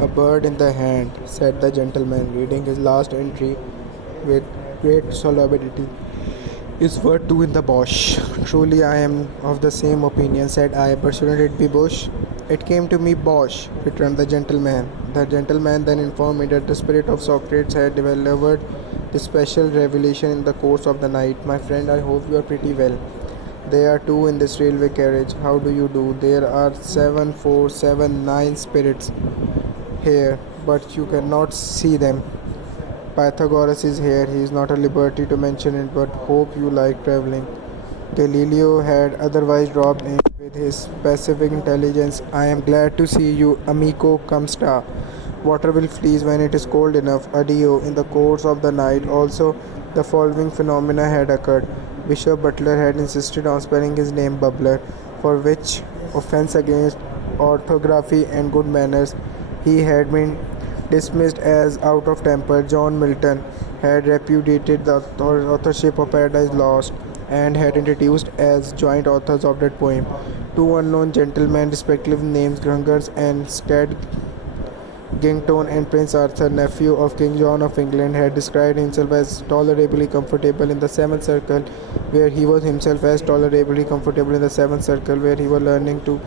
A bird in the hand, said the gentleman, reading his last entry with great solemnity, is worth two in the bush. Truly, I am of the same opinion, said I, but shouldn't it be bush? It came to me bosh, returned the gentleman. The gentleman then informed me that the spirit of Socrates had delivered this special revelation in the course of the night. My friend, I hope you are pretty well. There are two in this railway carriage. How do you do? There are 7, 4, 7, 9 spirits here, but you cannot see them. Pythagoras is here. He is not at liberty to mention it, but hope you like travelling. Galileo had otherwise dropped in with his pacific intelligence. I am glad to see you, amico cum sta. Water will freeze when it is cold enough. Addio. In the course of the night, also, the following phenomena had occurred. Bishop Butler had insisted on spelling his name Bubbler, for which offence against orthography and good manners he had been dismissed as out of temper. John Milton had repudiated the authorship of Paradise Lost and had introduced as joint authors of that poem two unknown gentlemen, respectively named Grungers and Gington, and Prince Arthur, nephew of King John of England, had described himself as tolerably comfortable in the seventh circle, where he was himself as tolerably comfortable in the seventh circle, where he was learning to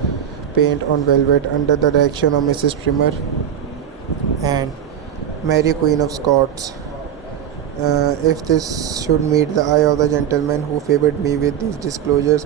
paint on velvet under the direction of Mrs. Trimmer and Mary Queen of Scots. If this should meet the eye of the gentleman who favoured me with these disclosures,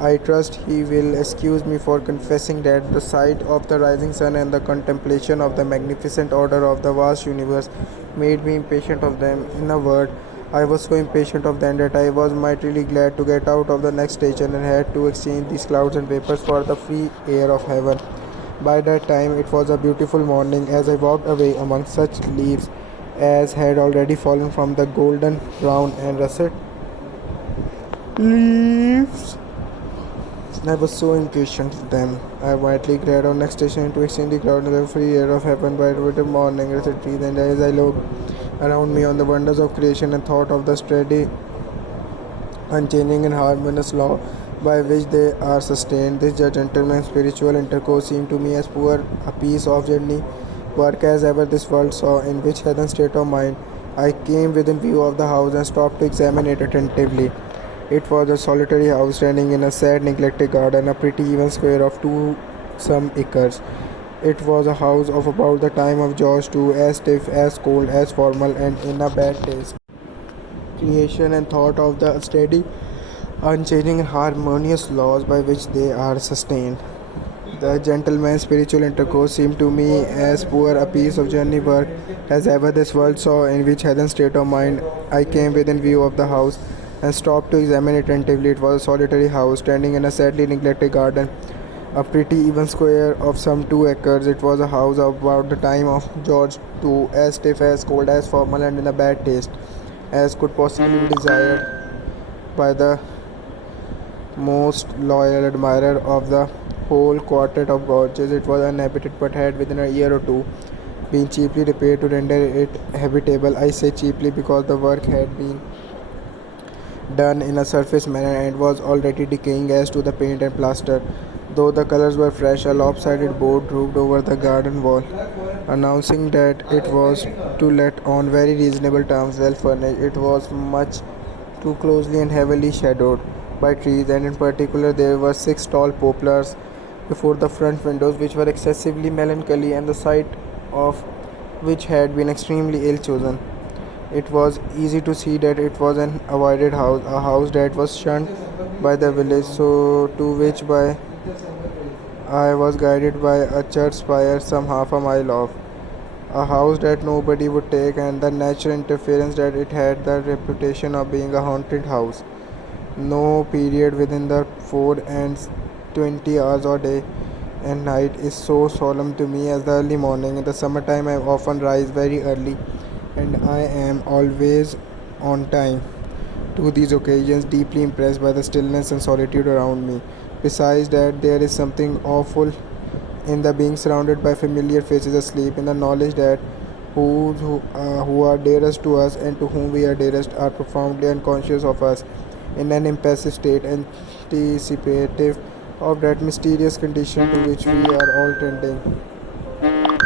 I trust he will excuse me for confessing that the sight of the rising sun and the contemplation of the magnificent order of the vast universe made me impatient of them. In a word, I was so impatient of them that I was mightily glad to get out of the next station and had to exchange these clouds and vapours for the free air of heaven. By that time it was a beautiful morning. As I walked away among such leaves as had already fallen from the golden brown and russet leaves, I was so impatient of them. I mightily glad on next station to exchange the cloud and the free air of heaven by the morning russet trees. And as I looked around me on the wonders of creation and thought of the steady, unchanging and harmonious law by which they are sustained, this gentleman's spiritual intercourse seemed to me as poor a piece of journey work as ever this world saw, in which heathen state of mind I came within view of the house and stopped to examine it attentively. It was a solitary house standing in a sad neglected garden, a pretty even square of two some acres. It was a house of about the time of George II, as stiff, as cold, as formal, and in a bad taste. Creation and thought of the steady, unchanging, harmonious laws by which they are sustained. The gentleman's spiritual intercourse seemed to me as poor a piece of journey work as ever this world saw, in which heathen state of mind I came within view of the house and stopped to examine it attentively. It was a solitary house standing in a sadly neglected garden, a pretty even square of some 2 acres. It was a house of about the time of George II, as stiff, as cold, as formal, and in a bad taste as could possibly be desired by the most loyal admirer of the whole quartet of gorges. It was uninhabited, but had within a year or two been cheaply repaired to render it habitable. I say cheaply because the work had been done in a surface manner and was already decaying as to the paint and plaster. Though the colors were fresh, a lopsided board drooped over the garden wall, announcing that it was to let on very reasonable terms, well furnished. It was much too closely and heavily shadowed by trees, and in particular there were 6 tall poplars before the front windows, which were excessively melancholy, and the site of which had been extremely ill chosen. It was easy to see that it was an avoided house, a house that was shunned by the village, so to which by I was guided by a church spire some half a mile off, a house that nobody would take, and the natural interference that it had the reputation of being a haunted house. No period within the 4 and 20 hours or day and night is so solemn to me as the early morning. In the summertime I often rise very early, and I am always on time to these occasions, deeply impressed by the stillness and solitude around me. Besides that, there is something awful in the being surrounded by familiar faces asleep, in the knowledge that who are dearest to us and to whom we are dearest are profoundly unconscious of us, in an impassive state, anticipative of that mysterious condition to which we are all tending.